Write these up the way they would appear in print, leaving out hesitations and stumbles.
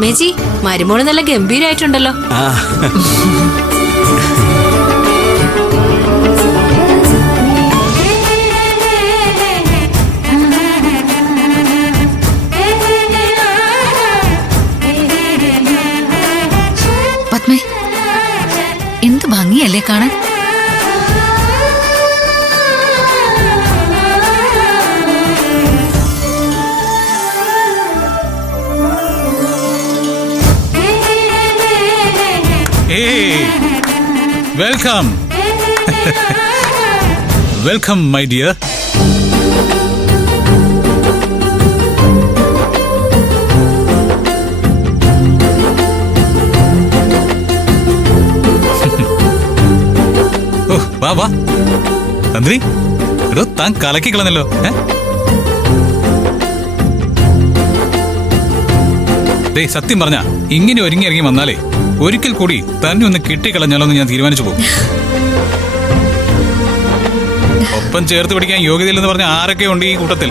പത്മേച്ചി, മരുമോള് നല്ല ഗംഭീരായിട്ടുണ്ടല്ലോ. പത്മേ, എന്ത് ഭംഗിയല്ലേ കാണാൻ. Welcome welcome my dear. ഓ വാ വാ തന്ത്രി, എടോ താൻ കലക്കി കളഞ്ഞല്ലോ. സത്യം പറഞ്ഞ ഇങ്ങനെ ഒരുങ്ങി ഇറങ്ങി വന്നാലേ ഒരിക്കൽ കൂടി തന്നെ ഒന്ന് കിട്ടിക്കളഞ്ഞാലോ എന്ന് ഞാൻ തീരുമാനിച്ചു പോകും. ഒപ്പം ചേർത്ത് പിടിക്കാൻ യോഗ്യതയില്ലെന്ന് പറഞ്ഞ ആരൊക്കെ ഉണ്ട് ഈ കൂട്ടത്തിൽ?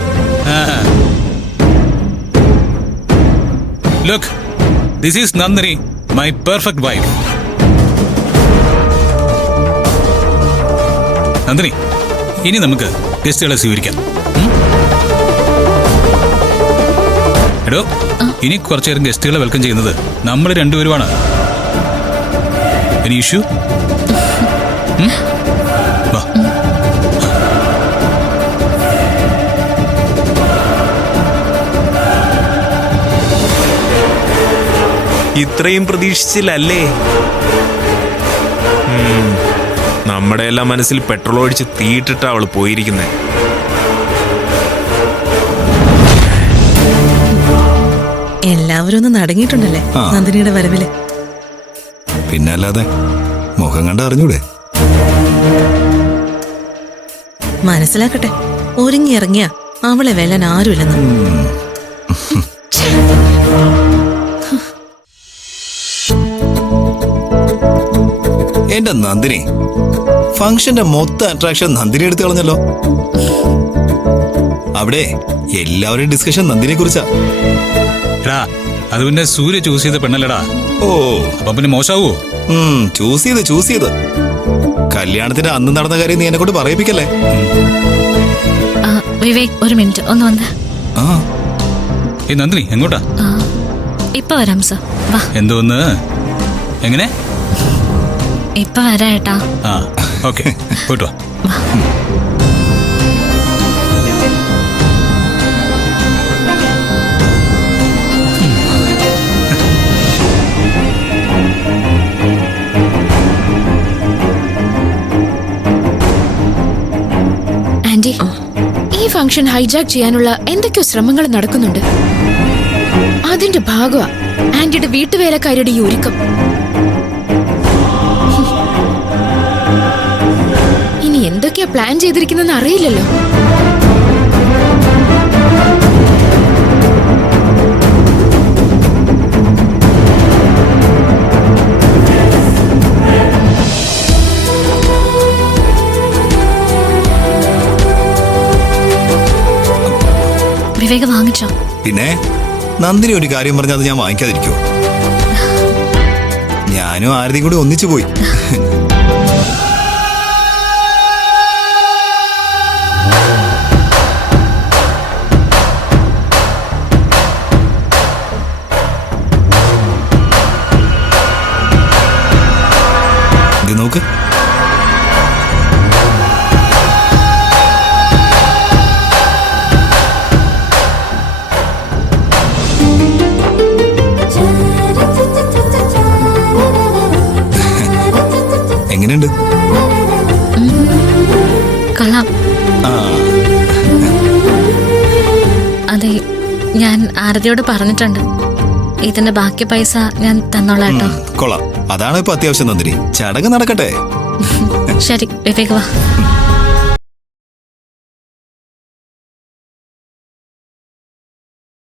Look, this is Nandini, my perfect wife. Nandini, ഇനി നമുക്ക് ഗസ്റ്റുകളെ സ്വീകരിക്കാം. എടോ, ഇനി കുറച്ചു നേരം ഗസ്റ്റുകളെ വെൽക്കം ചെയ്യുന്നത് നമ്മൾ രണ്ടുപേരുമാണ്. Any issue? വാ. ഇത്രയും പ്രതീക്ഷിച്ചില്ലല്ലേ? നമ്മുടെ എല്ലാം മനസ്സിൽ പെട്രോൾ ഒഴിച്ച് തീയിട്ടിട്ടാ അവള് പോയിരിക്കുന്നത്. എല്ലാവരും ഒന്ന് നടങ്ങിയിട്ടുണ്ടല്ലേ നന്ദിനിയുടെ വരവില്? പിന്നെ അല്ലാതെ മുഖം കണ്ട് അറിഞ്ഞൂടെ? മനസ്സിലാക്കട്ടെ, ഒരുങ്ങി ഇറങ്ങിയ അവളെ വെല്ലാൻ ആരുമില്ലെന്ന്. എന്റെ നന്ദിനി, ഫംഗ്ഷന്റെ മൊത്തം അട്രാക്ഷൻ നന്ദിനി എടുത്തു കളഞ്ഞല്ലോ. അവിടെ എല്ലാവരുടെയും ഡിസ്കഷൻ നന്ദിനിയെ കുറിച്ചാ. അത് പിന്നെ സൂര്യ ചൂസ് ചെയ്ത പെണ്ണല്ലടാ. ഓ, അപ്പൊ പിന്നെ മോശാവോ? ചൂസ് ചെയ്ത് കല്യാണത്തിന് അന്ന് നടന്ന കാര്യം നീ എന്നെ കൊണ്ട് പറയിപ്പിക്കല്ലേ. വിവേക്, ഒരു മിനിറ്റ് ഒന്ന് വന്നേ. നന്ദിനി എങ്ങോട്ടാ? ഇപ്പൊ വരാം സർ, വാ. എന്തോന്ന്? എങ്ങനെ? ഇപ്പൊ വരാ ഏട്ടാ. ഓക്കെ, പോയിട്ട് വാ. ആന്റി, ഈ ഫംഗ്ഷൻ ഹൈജാക്ക് ചെയ്യാനുള്ള എന്തൊക്കെയോ ശ്രമങ്ങൾ നടക്കുന്നുണ്ട്. അതിന്റെ ഭാഗമാ ആന്റിയുടെ വീട്ടുവേലക്കാരുടെ ഈ ഒരുക്കം. ഇനി എന്തൊക്കെയാ പ്ലാൻ ചെയ്തിരിക്കുന്നെന്ന് അറിയില്ലല്ലോ. വിവേക് വാങ്ങിച്ചോ? പിന്നെ നന്ദിനി ഒരു കാര്യം പറഞ്ഞാൽ അത് ഞാൻ വാങ്ങിക്കാതിരിക്കോ? ഞാനും ആരതിയും കൂടി ഒന്നിച്ചു പോയി. ഇത് നോക്ക്. എങ്ങനെയുണ്ട്? കൊള്ളാം. അതെ, ഞാൻ ആരതിയോട് പറഞ്ഞിട്ടുണ്ട്. ഇതിന്റെ ബാക്കി പൈസ ഞാൻ തന്നോളാം കേട്ടോ. കൊള്ളാം, അതാണ് ഇപ്പൊ അത്യാവശ്യം നന്ദിനി. ചടങ്ങ് നടക്കട്ടെ. ശരി വിവേക്, വാ.